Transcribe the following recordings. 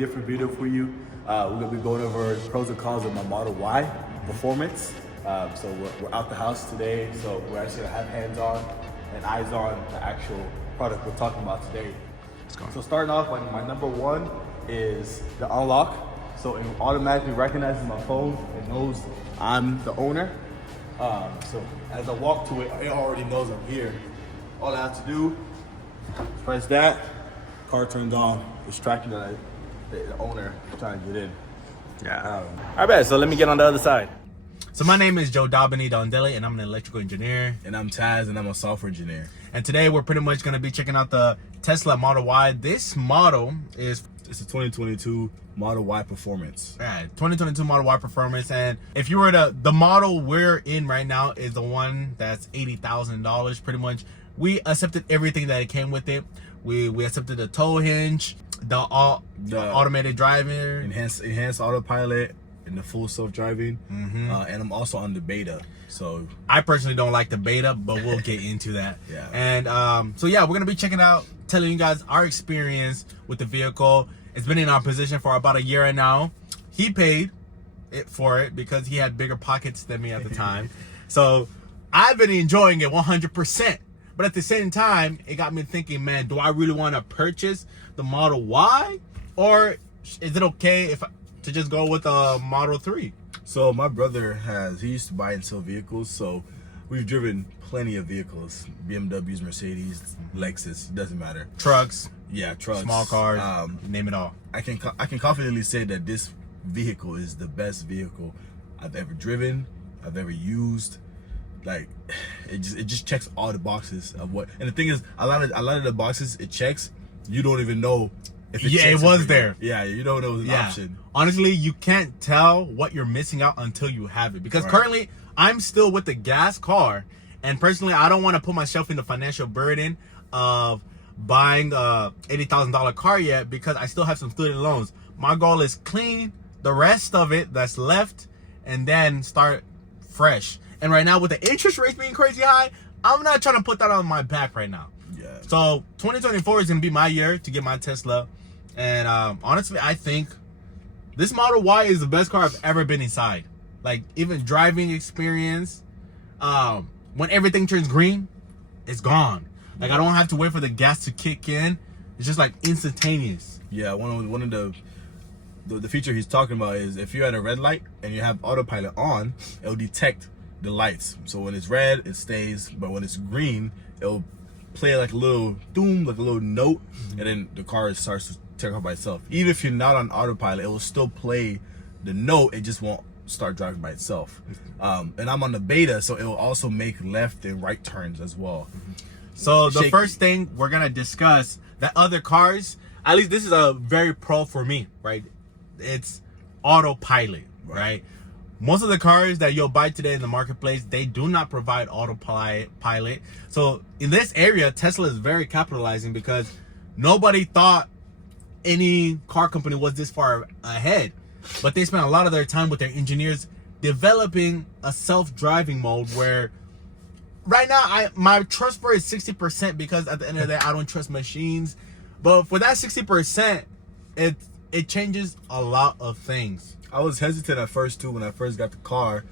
different video for you. We're gonna be going over pros and cons of my Model Y performance. So we're out the house today, so we're actually gonna have hands-on and eyes on the actual product we're talking about today. So starting off, my number one is the unlock. So it automatically recognizes my phone and knows I'm the owner. So as I walk to it, it already knows I'm here. All I have to do is press that, car turns on, it's tracking that the owner is trying to get in. Yeah. All right, so let me get on the other side. So my name is Jodabeni and I'm an electrical engineer. And I'm Taz, and I'm a software engineer. And today we're pretty much going to be checking out the Tesla Model Y. This model is... It's a 2022 Model Y Performance. Yeah, 2022 Model Y Performance. And if you were to... The model we're in right now is the one that's $80,000 pretty much. We accepted everything that it came with it. We accepted the tow hinge, the automated driver, enhanced AutoPilot, and the full self-driving. And I'm also on the beta. So I personally don't like the beta, but we'll get into that. Yeah. And so yeah, we're gonna be checking out, telling you guys our experience with the vehicle. It's been in our possession for about a year now. He paid for it because he had bigger pockets than me at the time. So I've been enjoying it 100%. But at the same time, it got me thinking, man, do I really want to purchase the Model Y, or is it okay to just go with a Model 3? So my brother he used to buy and sell vehicles, so we've driven plenty of vehicles, BMWs, Mercedes, Lexus, doesn't matter. Trucks. Yeah, trucks. Small cars, name it all. I can confidently say that this vehicle is the best vehicle I've ever driven, I've ever used. Like, it just checks all the boxes of what, and the thing is, a lot of the boxes it checks, you don't even know if it it was there. Yeah, you don't know it was an option. Honestly, you can't tell what you're missing out until you have it. Because currently, I'm still with the gas car. And personally, I don't want to put myself in the financial burden of buying a $80,000 car yet, because I still have some student loans. My goal is clean the rest of it that's left and then start fresh. And right now, with the interest rates being crazy high, I'm not trying to put that on my back right now. Yeah. So 2024 is going to be my year to get my Tesla. And honestly, I think this Model Y is the best car I've ever been inside. Like, even driving experience, when everything turns green, it's gone. Like, I don't have to wait for the gas to kick in. It's just like instantaneous. Yeah, one of the feature he's talking about is if you're at a red light and you have AutoPilot on, it'll detect the lights. So when it's red, it stays, but when it's green, it'll play like a little doom, like a little note, and then the car starts to take off by itself. Even if you're not on AutoPilot, it will still play the note, it just won't start driving by itself. And I'm on the beta, so it will also make left and right turns as well. So the first thing we're gonna discuss, that other cars, at least this is a very pro for me, right? It's AutoPilot, right? Most of the cars that you'll buy today in the marketplace, they do not provide AutoPilot. So in this area, Tesla is very capitalizing because nobody thought any car company was this far ahead. But they spent a lot of their time with their engineers developing a self-driving mode where right now my trust for it is 60%, because at the end of the day, I don't trust machines. But for that 60%, it changes a lot of things. I was hesitant at first too when I first got the car,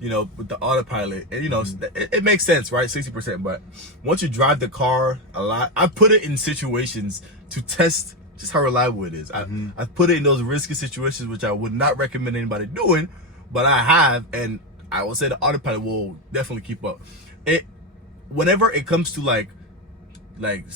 you know, with the AutoPilot, and you know, it makes sense, right? 60%. But once you drive the car a lot, I put it in situations to test just how reliable it is. I put it in those risky situations which I would not recommend anybody doing, but I have, and I will say the AutoPilot will definitely keep up. Whenever it comes to like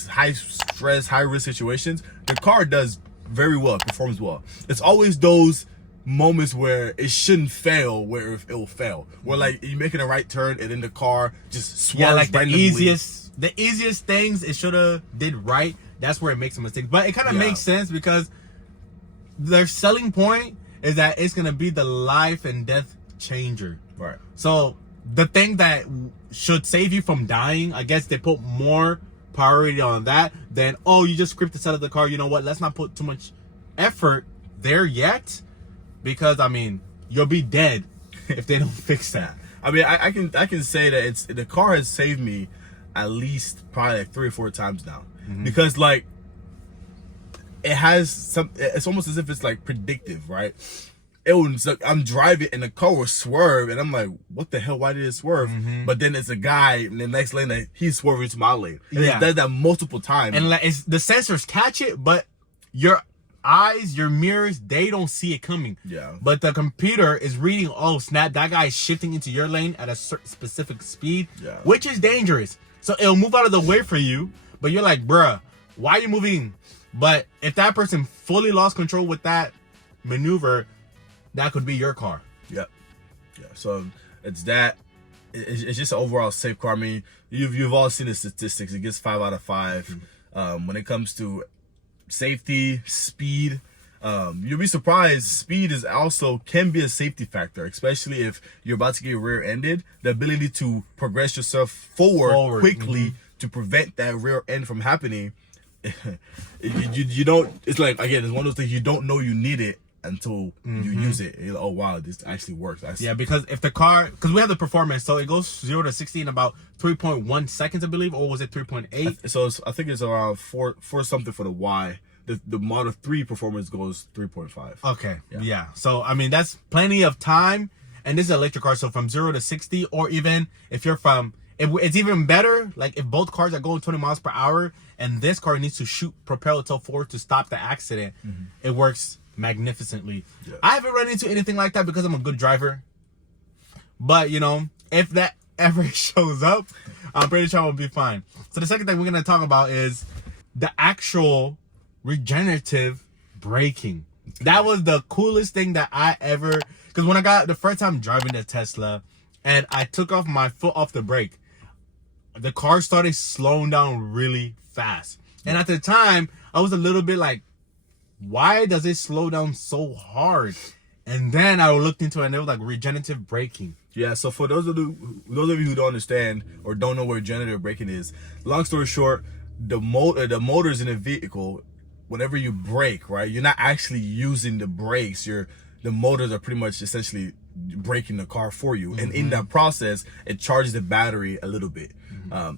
high stress, high risk situations, the car does very well, performs well. It's always those moments where it shouldn't fail, where it will fail, where like you're making a right turn and then the car just swerves. Yeah, like randomly. the easiest things it should have did right, that's where it makes a mistake. But it kind of makes sense because their selling point is that it's gonna be the life and death changer. Right. So the thing that should save you from dying, I guess they put more priority on that than, oh, you just scraped the side of the car, you know what, let's not put too much effort there yet, because I mean, you'll be dead if they don't fix that. I mean, I can say that the car has saved me at least probably like 3 or 4 times now, because like it has some. It's almost as if it's like predictive, right? I'm driving and the car will swerve, and I'm like, what the hell? Why did it swerve? But then it's a guy in the next lane that he's swerving to my lane. And it does that multiple times. And like, the sensors catch it, but your eyes, your mirrors, they don't see it coming. Yeah. But the computer is reading, oh snap, that guy is shifting into your lane at a certain specific speed, which is dangerous. So it'll move out of the way for you, but you're like, bruh, why are you moving? But if that person fully lost control with that maneuver, that could be your car. Yeah. So it's that. It's just an overall safe car. I mean, you've all seen the statistics. It gets 5 out of 5. When it comes to safety, speed, you'll be surprised. Speed is also can be a safety factor, especially if you're about to get rear-ended. The ability to progress yourself forward quickly to prevent that rear end from happening. You don't. It's like, again, it's one of those things you don't know you need it until you use it. You're like, oh wow, this actually works. Yeah, because if the car, because we have the performance, so it goes 0 to 60 in about 3.1 seconds, I believe, or was it 3.8? So I think it's around 4 something for the Y. The Model 3 performance goes 3.5. Okay, yeah. So I mean, that's plenty of time, and this is an electric car, so from 0 to 60, or even if you're from, it's even better, like if both cars are going 20 miles per hour, and this car needs to propel itself forward to stop the accident, it works magnificently. I haven't run into anything like that because I'm a good driver, but you know, if that ever shows up, I'm pretty sure I'll be fine. So the second thing we're going to talk about is the actual regenerative braking. That was the coolest thing that I ever, because when I got the first time driving the Tesla and I took off my foot off the brake, the car started slowing down really fast. And at the time I was a little bit like, why does it slow down so hard? And then I looked into it, and it was like regenerative braking. Yeah, so for those of you who don't understand or don't know what regenerative braking is, long story short, the motors in a vehicle, whenever you brake, right, you're not actually using the brakes. The motors are pretty much essentially braking the car for you. And in that process, it charges the battery a little bit.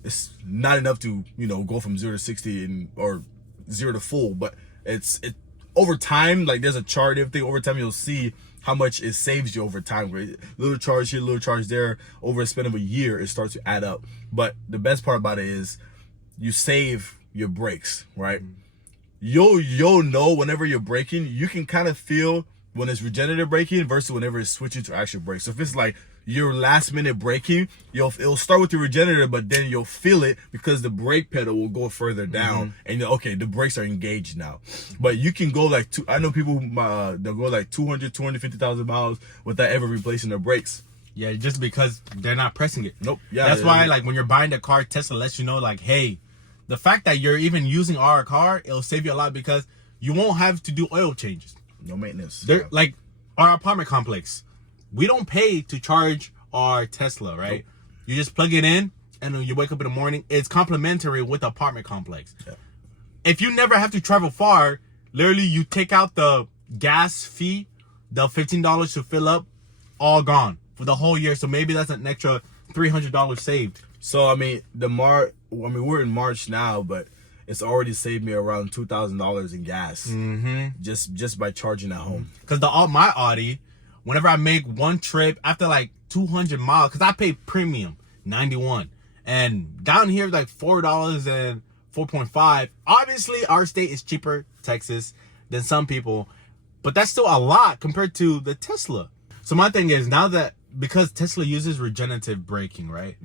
It's not enough to, go from 0 to 60 or 0 to full, but it over time, like there's a chart, everything over time, you'll see how much it saves you over time. Right? Little charge here, little charge there. Over a span of a year, it starts to add up. But the best part about it is you save your brakes, right? You'll know whenever you're braking, you can kind of feel when it's regenerative braking versus whenever it's switching to actual brakes. So if it's like your last minute braking, it'll start with the regenerative, but then you'll feel it because the brake pedal will go further down, and okay, the brakes are engaged now. But you can go like I know people they'll go like 250,000 miles without ever replacing their brakes. Yeah, just because they're not pressing it. Nope. Yeah, that's why like when you're buying the car, Tesla lets you know like, hey, the fact that you're even using our car, it'll save you a lot because you won't have to do oil changes. No maintenance. Like our apartment complex, we don't pay to charge our Tesla, right? Nope. You just plug it in, and when you wake up in the morning, it's complimentary with the apartment complex. Yeah. If you never have to travel far, literally you take out the gas fee, the $15 to fill up, all gone for the whole year. So maybe that's an extra $300 saved. So I mean, we're in March now, but it's already saved me around $2,000 in gas just by charging at home. Because my Audi, whenever I make one trip after like 200 miles, because I pay premium 91, and down here like $4 and 4.5. Obviously, our state is cheaper, Texas, than some people, but that's still a lot compared to the Tesla. So my thing is now that because Tesla uses regenerative braking, right?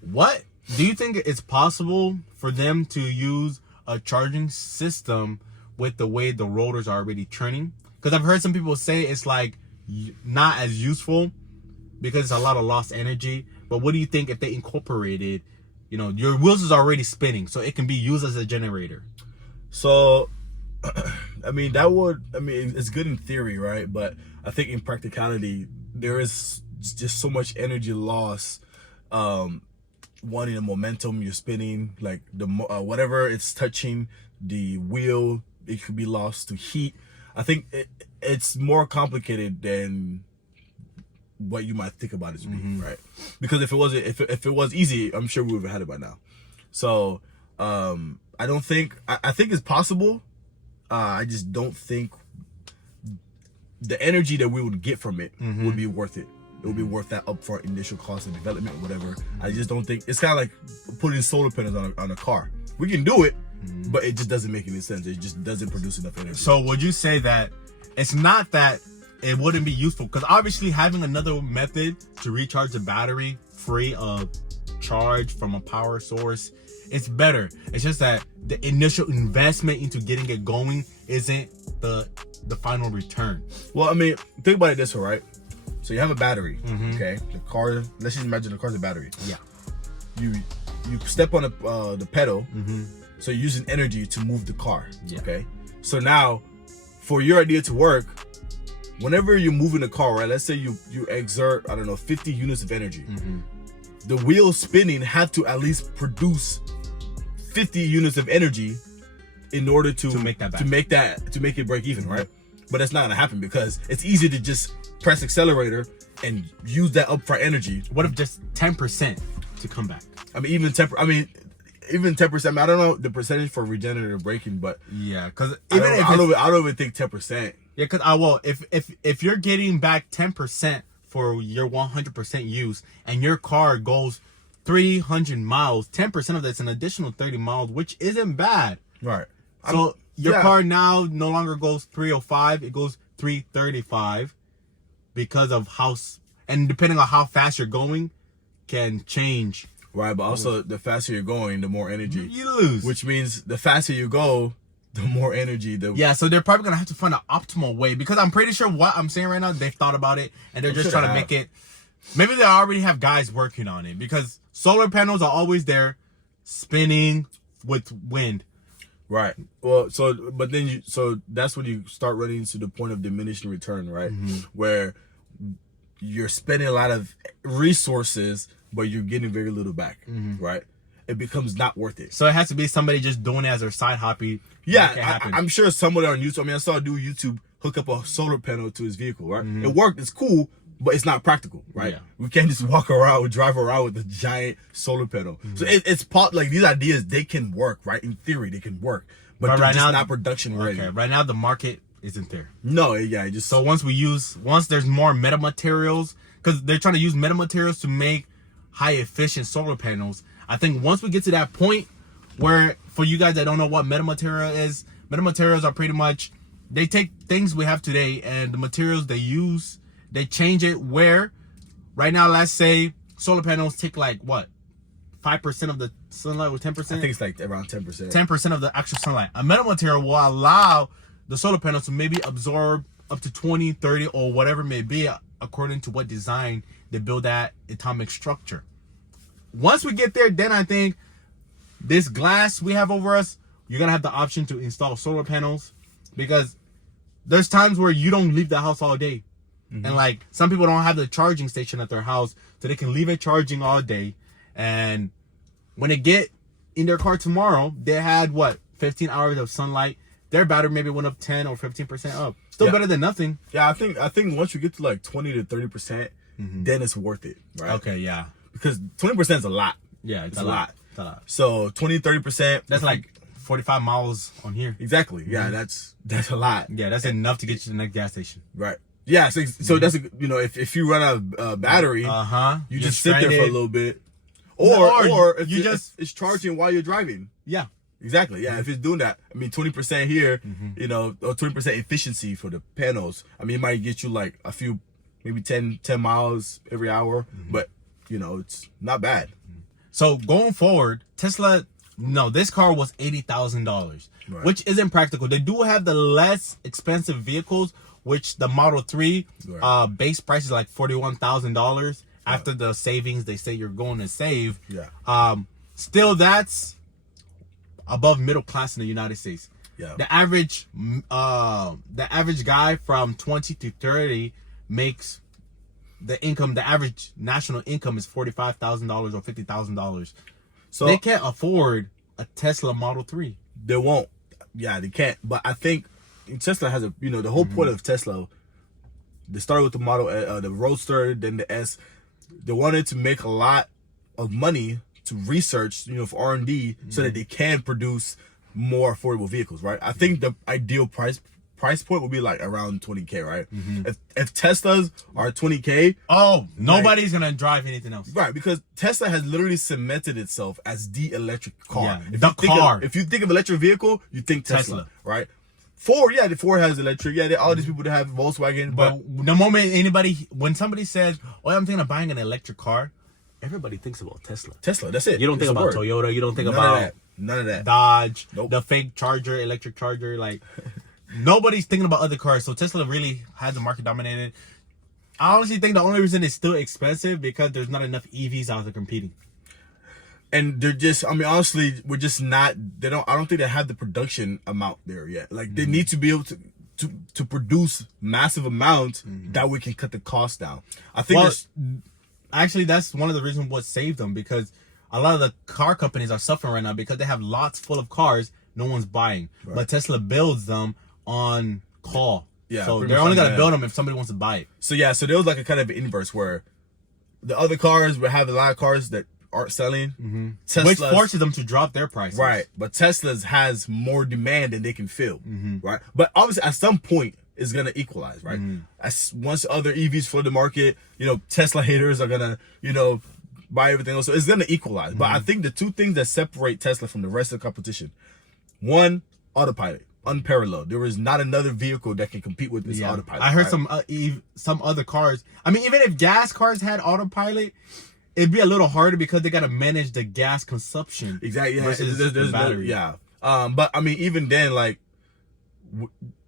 What do you think it's possible for them to use a charging system with the way the rotors are already turning? Because I've heard some people say it's like not as useful because it's a lot of lost energy. But what do you think if they incorporated, your wheels is already spinning, so it can be used as a generator? So, it's good in theory, right? But I think in practicality, there is just so much energy loss. One, in the momentum you're spinning, like the whatever it's touching, the wheel, it could be lost to heat. I think it's more complicated than what you might think about it to be, right? Because if it was easy, I'm sure we would have had it by now. So I think it's possible. I just don't think the energy that we would get from it would be worth it. It would be worth that upfront initial cost of development or whatever. I just don't think it's kind of like putting solar panels on a car. We can do it, but it just doesn't make any sense. It just doesn't produce enough energy. So would you say that it's not that it wouldn't be useful? Because obviously having another method to recharge the battery free of charge from a power source, it's better. It's just that the initial investment into getting it going isn't the final return. Well, I mean, think about it this way, right? So you have a battery, okay? The car, let's just imagine the car's a battery. Yeah. You step on the pedal, so you're using energy to move the car, okay? So now, for your idea to work, whenever you're moving the car, right? Let's say you exert, I don't know, 50 units of energy. The wheels spinning have to at least produce 50 units of energy in order to make it break even, right? But that's not gonna happen because it's easy to just press accelerator and use that upfront energy. What if just 10% to come back? I mean, even 10%. I mean, I don't know the percentage for regenerative braking, but yeah, because I don't even think 10%. Yeah, because if you're getting back 10% for your 100% use and your car goes 300 miles, 10% of that's an additional 30 miles, which isn't bad. Right. So your car now no longer goes 305, it goes 335 because of and depending on how fast you're going can change. Right, but also the faster you're going, the more energy you lose. Which means the faster you go, the more energy. Yeah, so they're probably gonna have to find an optimal way because I'm pretty sure what I'm saying right now, they've thought about it and they're just trying to make it. Maybe they already have guys working on it because solar panels are always there, spinning with wind. Right. Well, so that's when you start running into the point of diminishing return, right? Where you're spending a lot of resources, but you're getting very little back, right? It becomes not worth it. So it has to be somebody just doing it as their side hobby. Yeah, I'm sure somebody on YouTube. I mean, I saw a dude on YouTube hook up a solar panel to his vehicle, right? It worked. It's cool, but it's not practical, right? Yeah. We can't just walk around, drive around with a giant solar panel. So it's like these ideas, they can work, right? In theory, they can work, but they're right just now, not production ready. Okay, right now the market isn't there. No, yeah, just so once there's more metamaterials, because they're trying to use metamaterials to make high efficient solar panels. I think once we get to that point where, for you guys that don't know what metamaterial is, metamaterials are pretty much, they take things we have today and the materials they use, they change it where, right now, let's say solar panels take like what? 5% of the sunlight or 10%? I think it's like around 10%. 10% of the actual sunlight. A metamaterial will allow the solar panels to maybe absorb up to 20, 30, or whatever it may be, according to what design they build that atomic structure. Once we get there, then I think this glass we have over us, you're going to have the option to install solar panels because there's times where you don't leave the house all day. And like some people don't have the charging station at their house, so they can leave it charging all day. And when they get in their car tomorrow, they had 15 hours of sunlight. Their battery maybe went up 10 or 15% up. Still better than nothing. Yeah, I think once you get to like 20 to 30%, then it's worth it, right? Okay, yeah. Because 20% is a lot. Yeah, it's a lot. It's a lot. So 20, 30%. That's like 45 miles on here. Exactly. Yeah, that's a lot. Yeah, that's enough to get you to the next gas station. Right. Yeah, so that's if you run out of battery, you just sit there for a little bit, or if it's charging while you're driving. Yeah, exactly. Yeah, if it's doing that, I mean, 20% here, or 20% efficiency for the panels. I mean, it might get you like a few, maybe 10 miles every hour, but it's not bad. So going forward, Tesla, this car was $80,000, which isn't practical. They do have the less expensive vehicles, which the Model 3 base price is like $41,000 after the savings they say you're going to save. Yeah. Still, that's above middle class in the United States. Yeah. The average guy from 20 to 30 makes the average national income is $45,000 or $50,000. So they can't afford a Tesla Model 3. They won't. Yeah, they can't. But I think Tesla has the whole point of Tesla, they started with the Model, the Roadster, then the S. They wanted to make a lot of money to research, for R&D, so that they can produce more affordable vehicles, right? I think the ideal price point would be like around 20K, right? If Teslas are 20K, nobody's gonna drive anything else, right? Because Tesla has literally cemented itself as the electric car. Yeah, if you think of electric vehicle, you think Tesla. Right? Ford has electric. Yeah, all these people that have Volkswagen, but the moment when somebody says, "Oh, I'm thinking of buying an electric car," everybody thinks about Tesla. Tesla, that's it. You don't think about Toyota. You don't think none of that. Dodge, Nope. the fake charger, electric charger. Like nobody's thinking about other cars. So Tesla really has the market dominated. I honestly think the only reason it's still expensive because there's not enough EVs out there competing. And they're just, I mean, honestly, we're just not. I don't think they have the production amount there yet. Like they need to be able to produce massive amounts that we can cut the cost down. I think actually that's one of the reasons what saved them, because a lot of the car companies are suffering right now because they have lots full of cars no one's buying. Right. But Tesla builds them on call. Yeah, so they're only gonna build them if somebody wants to buy it. So so there was like a kind of inverse where the other cars would have a lot of cars that aren't selling, which forces them to drop their prices. Right, but Tesla's has more demand than they can fill. Right, but obviously at some point it's gonna equalize. Right, as once other EVs flood the market, Tesla haters are gonna buy everything else, so it's gonna equalize. But I think the two things that separate Tesla from the rest of the competition: one, autopilot. Unparalleled. There is not another vehicle that can compete with this autopilot. I heard some other cars. I mean, even if gas cars had autopilot, it'd be a little harder because they got to manage the gas consumption. Exactly. Yeah. There's the battery. But I mean, even then, like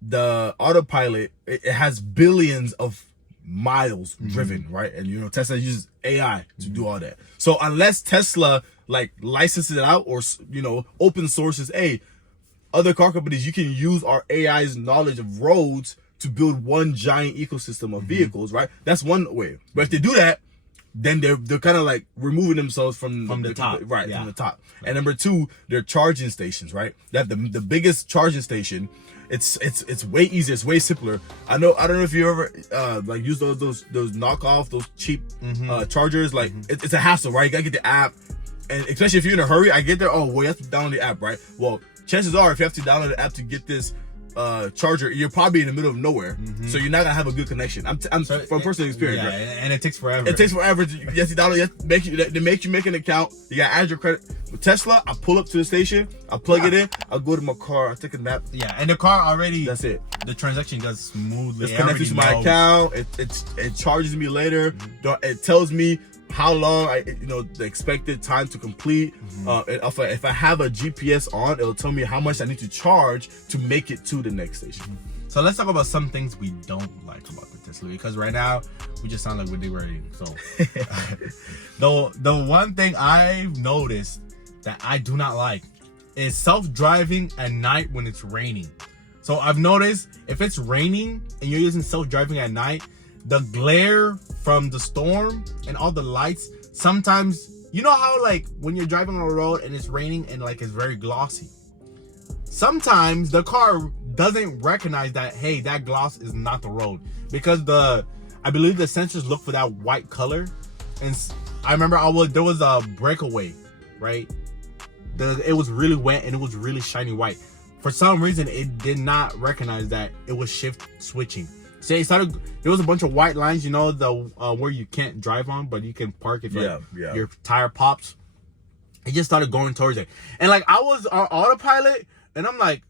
the autopilot, it has billions of miles driven, right? And Tesla uses AI to do all that. So unless Tesla like licenses it out or open sources, other car companies, you can use our AI's knowledge of roads to build one giant ecosystem of vehicles, right? That's one way. But if they do that, then they're kind of like removing themselves from the top, right? From the top. And number two, they're charging stations, right? They have the biggest charging station. It's way easier. It's way simpler. I don't know if you ever like use those knockoff, those cheap chargers. Like it's a hassle, right? You gotta get the app, and especially if you're in a hurry. I get there. Oh, well, you have to download the app, right? Well, chances are, if you have to download the app to get this charger, you're probably in the middle of nowhere, so you're not gonna have a good connection. I'm from personal experience, right? And it takes forever. It takes forever. You have to download. They make you make an account. You gotta add your credit. With Tesla, I pull up to the station, I plug it in, I go to my car, I take a nap. Yeah, and the car already. That's it. The transaction goes smoothly. It's connected to my account. It charges me later. It tells me how long the expected time to complete. If I have a GPS on, it'll tell me how much I need to charge to make it to the next station. So let's talk about some things we don't like about the Tesla, because right now we just sound like we're degrading. So the one thing I've noticed that I do not like is self-driving at night when it's raining. So I've noticed if it's raining and you're using self-driving at night, the glare from the storm and all the lights, sometimes, how like when you're driving on the road and it's raining and like it's very glossy, sometimes the car doesn't recognize that, hey, that gloss is not the road, because I believe the sensors look for that white color. And I remember there was a breakaway, right? It was really wet and it was really shiny white. For some reason, it did not recognize that it was shift switching. So there was a bunch of white lines, where you can't drive on, but you can park if your tire pops. It just started going towards it. And like I was on autopilot and I'm like,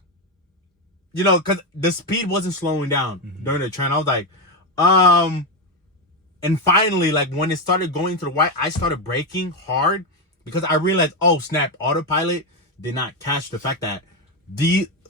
because the speed wasn't slowing down during the trend. I was like, and finally, like when it started going to the white, I started braking hard because I realized, oh snap, autopilot did not catch the fact that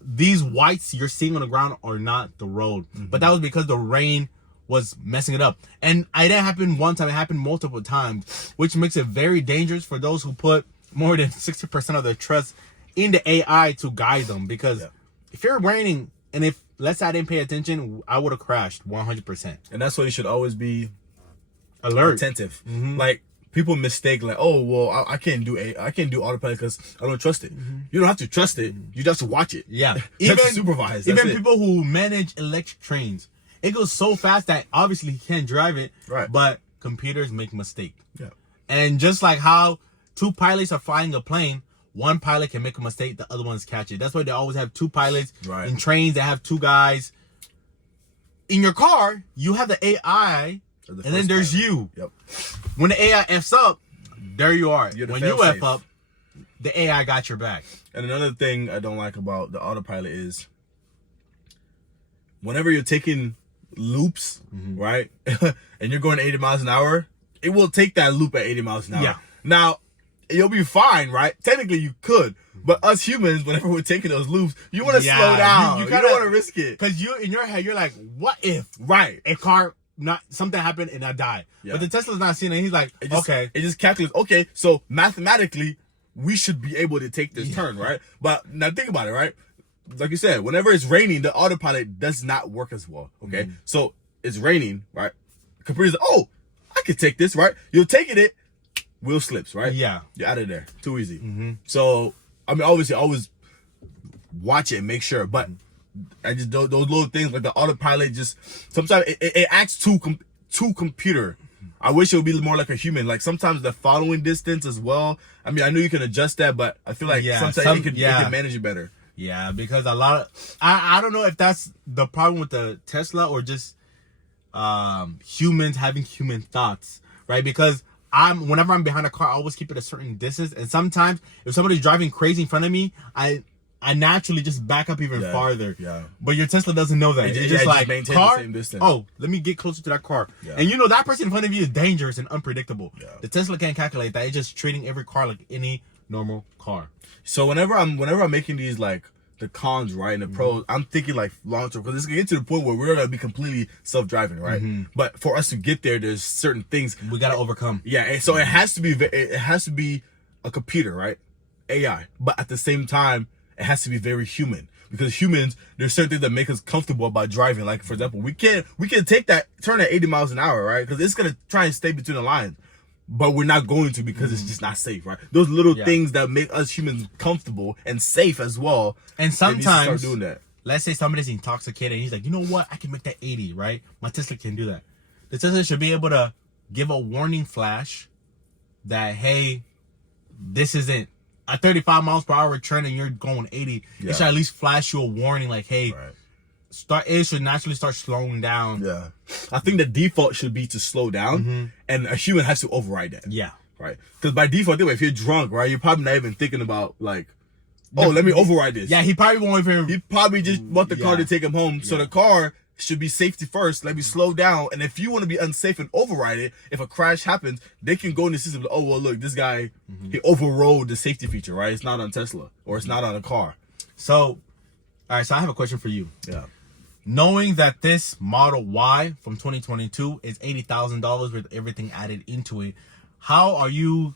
these whites you're seeing on the ground are not the road. But that was because the rain was messing it up. And it didn't happen one time, it happened multiple times, which makes it very dangerous for those who put more than 60% of their trust in the AI to guide them. Because if you're raining, and if, let's say I didn't pay attention, I would have crashed 100%. And that's why you should always be alert, attentive. Like people mistake, like, oh well, I can't do autopilot because I don't trust it. You don't have to trust it. You just have to watch it. Yeah, you have to supervise. Even people who manage electric trains, it goes so fast that obviously he can't drive it. Right. But computers make mistakes. Yeah. And just like how two pilots are flying a plane, one pilot can make a mistake, the other ones catch it. That's why they always have two pilots. Right. In trains, they have two guys. In your car, you have the AI, and then there's you. Yep. When the AI F's up, there you are. You're the When you fail-safe. F up, the AI got your back. And another thing I don't like about the autopilot is whenever you're taking loops, right, and you're going 80 miles an hour, it will take that loop at 80 miles an hour. Yeah. Now, you'll be fine, right? Technically, you could. But us humans, whenever we're taking those loops, you want to slow down. You kinda don't want to risk it. Because you, in your head, you're like, what if Right. a car, something happened and I die? Yeah. But the Tesla's not seeing it. He's like, It just, okay. It just calculates, okay, so mathematically, we should be able to take this turn, right? But now think about it, right? Like you said, whenever it's raining, the autopilot does not work as well, okay? So it's raining, right? Computer's like, oh, I could take this, right? You're taking it, wheel slips, right? Yeah. You're out of there. Too easy. So, I mean, obviously, always watch it and make sure. But I just, those little things like the autopilot just, sometimes it acts too computer. I wish it would be more like a human. Like sometimes the following distance as well. I mean, I know you can adjust that, but I feel like sometimes it can manage it better. Yeah, because a lot of, I don't know if that's the problem with the Tesla or just humans having human thoughts, right? Because whenever I'm behind a car, I always keep it a certain distance. And sometimes if somebody's driving crazy in front of me, I naturally just back up even farther. Yeah. But your Tesla doesn't know that. It's just like, maintain car, the same distance. oh, let me get closer to that car. Yeah. And you know that person in front of you is dangerous and unpredictable. Yeah. The Tesla can't calculate that. It's just treating every car like any normal car. So whenever I'm making these like the cons, right, and the pros, I'm thinking like long term, because it's gonna get to the point where we're gonna be completely self-driving, right? But for us to get there, there's certain things We gotta overcome. Yeah, and so it has to be a computer, right? AI, but at the same time, it has to be very human, because humans, there's certain things that make us comfortable about driving. Like for example, we can take that turn at 80 miles an hour, right? Because it's gonna try and stay between the lines. But we're not going to, because it's just not safe, right? Those little things that make us humans comfortable and safe as well. And sometimes, start doing that. Let's say somebody's intoxicated and he's like, you know what? I can make that 80, right? My Tesla can do that. The Tesla should be able to give a warning flash that, hey, this isn't a 35 miles per hour turn and you're going 80. Yeah. It should at least flash you a warning like, hey, Right. it should naturally start slowing down. Yeah. I think the default should be to slow down, and a human has to override that. Yeah. Right. Because by default, anyway, if you're drunk, right, you're probably not even thinking about like, oh, let me override this. Yeah, he probably won't even. He probably just want the car to take him home. So the car should be safety first. Let me slow down. And if you want to be unsafe and override it, if a crash happens, they can go in the system. Like, oh, well, look, this guy, he overrode the safety feature, right? It's not on Tesla, or it's not on a car. So, all right, so I have a question for you. Yeah. Knowing that this Model Y from 2022 is $80,000 with everything added into it, how are you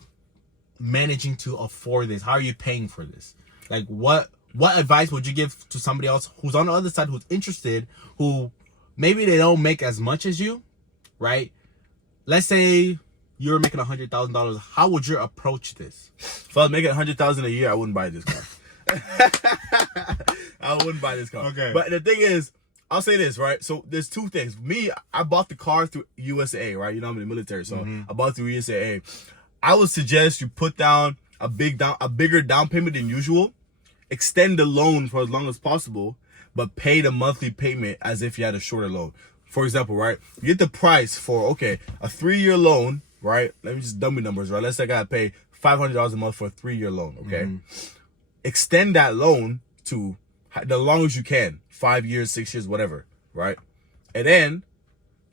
managing to afford this? How are you paying for this? Like, what advice would you give to somebody else who's on the other side, who's interested, who maybe they don't make as much as you, right? Let's say you're making $100,000. How would you approach this? If I was making $100,000 a year, I wouldn't buy this car. I wouldn't buy this car. Okay. But the thing is, I'll say this, right? So there's two things. Me, I bought the car through USA, right? You know, I'm in the military, so I bought through USA. I would suggest you put down a bigger down payment than usual. Extend the loan for as long as possible, but pay the monthly payment as if you had a shorter loan. For example, right? You get the price for, okay, a 3-year loan, right? Let me just dummy numbers, right? Let's say I gotta pay $500 a month for a 3-year loan, okay? Extend that loan to the longest you can, 5 years, 6 years, whatever, right? And then,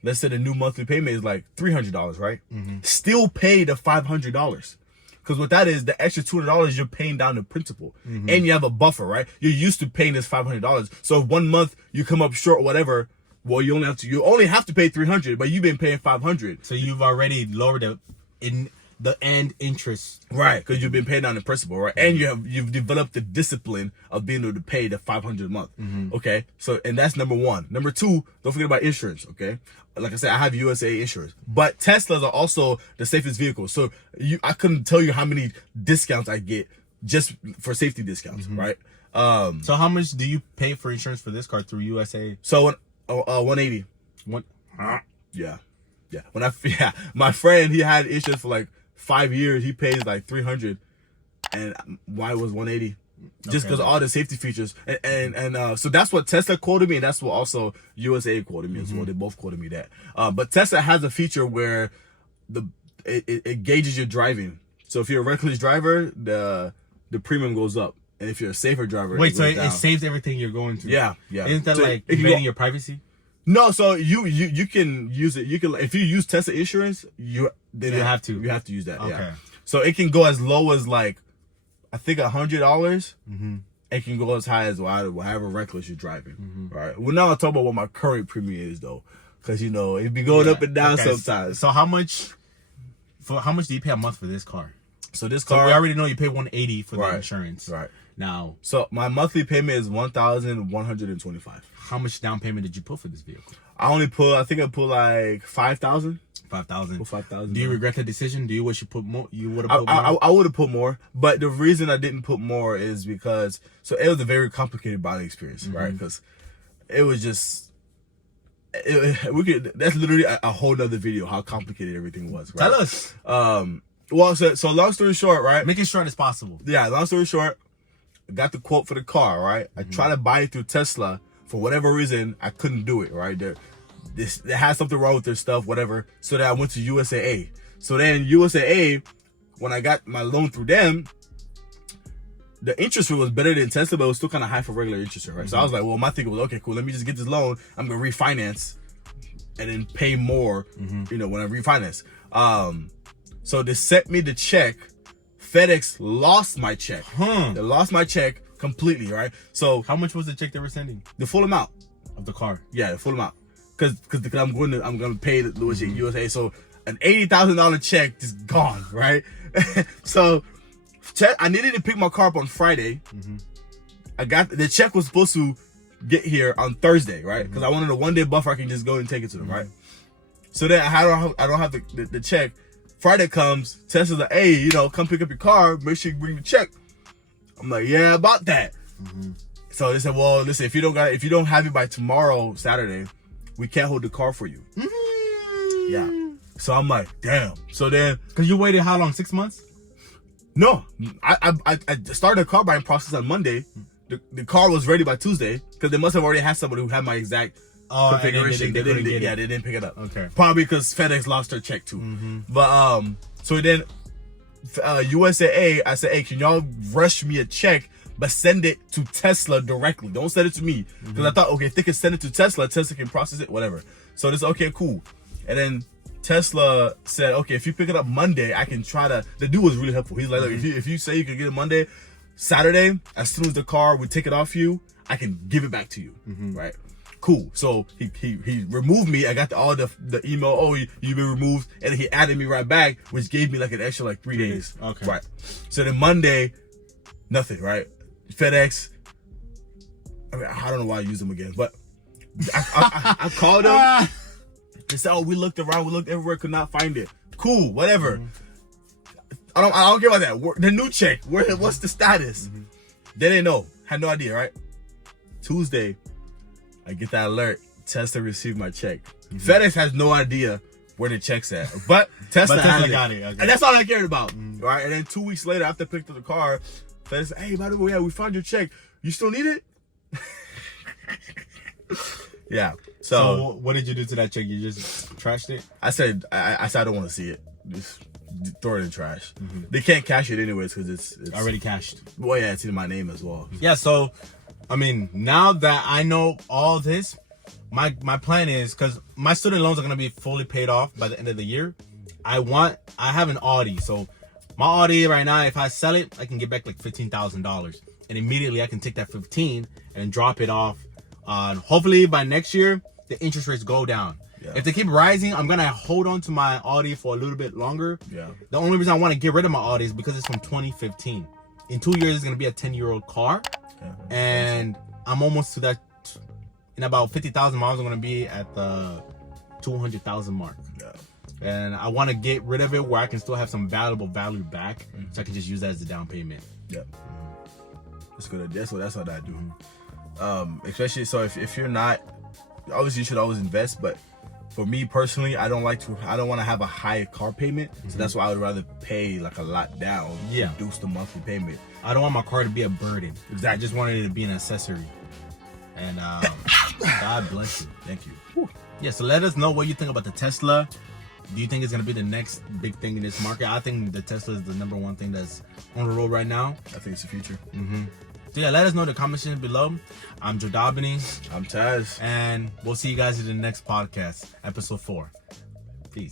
let's say the new monthly payment is like $300, right? Still pay the $500. Because what that is, the extra $200 you're paying down the principal. And you have a buffer, right? You're used to paying this $500. So if 1 month you come up short or whatever, well, you only have to pay $300, but you've been paying $500. So you've already lowered the end interest. Right, because you've been paying down the principal, right? And you've developed the discipline of being able to pay the $500 a month. Okay, so and that's number one. Number two, don't forget about insurance. Okay, like I said, I have USA insurance, but Teslas are also the safest vehicle. So I couldn't tell you how many discounts I get just for safety discounts, right? So how much do you pay for insurance for this car through USA? So 180. What? Yeah. My friend, he had insurance for like 5 years. He pays like $300, and why it was 180. Just because of all the safety features, and so that's what Tesla quoted me, and that's what also USA quoted me as well. They both quoted me that. But Tesla has a feature where it gauges your driving. So if you're a reckless driver, the premium goes up, and if you're a safer driver, wait, so it saves everything you're going through. Yeah. Isn't that so like invading your privacy? No, so you can use it. You can, if you use Tesla insurance, you have to use that. Okay. Yeah. So it can go as low as like, I think $100. It can go as high as however reckless you're driving. Right. We're not gonna talk about what my current premium is though, because it be going up and down sometimes. So how much do you pay a month for this car? So this car, we already know you pay $180 for the insurance. Right. Now, so my monthly payment is $1,125. How much down payment did you put for this vehicle? I think I put like $5,000. $5,000. Do you regret the decision? Do you wish you put more? You would have put more? I would have put more, but the reason I didn't put more is because it was a very complicated buying experience, right? Because it was just that's literally a whole nother video how complicated everything was. Right? Tell us. Well, so long story short, right? Make it short as possible. Yeah, long story short, I got the quote for the car, right? I tried to buy it through Tesla. For whatever reason, I couldn't do it, right? There had something wrong with their stuff, whatever. So then I went to USAA. So then USAA, when I got my loan through them, the interest rate was better than Tesla, but it was still kind of high for regular interest rate, right? So I was like, well, my thinking was, okay, cool, let me just get this loan. I'm going to refinance and then pay more, when I refinance. So they sent me the check. FedEx lost my check. They lost my check completely, right? So how much was the check they were sending? The full amount of the car. Yeah, the full amount. Because I'm gonna pay the USA. So an $80,000 check just gone, right? So I needed to pick my car up on Friday. I got the check was supposed to get here on Thursday, right? Because I wanted a 1 day buffer. I can just go and take it to them, right? So then I don't have the check. Friday comes, Tesla's like, hey, come pick up your car. Make sure you bring the check. I'm like, yeah, about that. So they said, well, listen, if you don't have it by tomorrow, Saturday, we can't hold the car for you. Yeah. So I'm like, damn. So then, because you waited how long? 6 months? No, I started the car buying process on Monday. The car was ready by Tuesday because they must have already had somebody who had my exact configuration. They didn't pick it up. Okay. Probably because FedEx lost their check too. But so then USAA, I said, hey, can y'all rush me a check, but send it to Tesla directly. Don't send it to me. Because I thought, okay, if they can send it to Tesla, Tesla can process it, whatever. So this, okay, cool. And then Tesla said, okay, if you pick it up Monday, I can try to, the dude was really helpful. He's like, look, if you say you can get it Monday, Saturday, as soon as the car would take it off you, I can give it back to you, right? Cool. So he removed me. I got all the email, oh, you've been removed, and he added me right back, which gave me like an extra like 3 days. Okay. Right. So then Monday, nothing, right? FedEx, I don't know why I use them again, but I called them. They said, oh, we looked around, we looked everywhere, could not find it. Cool, whatever. I don't care about that. The new check, what's the status? They didn't know. Had no idea, right? Tuesday, I get that alert. Tesla received my check. FedEx has no idea where the check's at, but Tesla got it. Okay. And that's all I cared about, right? And then 2 weeks later, after I picked up the car, FedEx said, hey, by the way, yeah, we found your check. You still need it? Yeah. So what did you do to that check? You just trashed it? I said I don't want to see it. Just throw it in the trash. They can't cash it anyways because it's already cashed. Well, yeah, it's in my name as well. Yeah. So, I mean, now that I know all this, my plan is, because my student loans are gonna be fully paid off by the end of the year. I have an Audi, so my Audi right now, if I sell it, I can get back like $15,000, and immediately I can take that 15 and drop it off. Hopefully by next year, the interest rates go down. Yeah. If they keep rising, I'm gonna hold on to my Audi for a little bit longer. Yeah. The only reason I want to get rid of my Audi is because it's from 2015. In 2 years, it's gonna be a 10-year-old car, and I'm almost to that. In about 50,000 miles, I'm gonna be at the 200,000 mark. Yeah. And I want to get rid of it where I can still have some valuable value back, so I can just use that as a down payment. Yeah. That's good. That's what I do. Especially so if you're not, obviously you should always invest, but for me personally, I don't want to have a high car payment. So that's why I would rather pay like a lot down. Yeah. Reduce the monthly payment. I don't want my car to be a burden. Exactly. I just wanted it to be an accessory. And God bless you. Thank you. Whew. Yeah, so let us know what you think about the Tesla. Do you think it's going to be the next big thing in this market? I think the Tesla is the number one thing that's on the road right now. I think it's the future. So yeah, let us know in the comment section below. I'm Jodabeni. I'm Taz. And we'll see you guys in the next podcast, episode 4.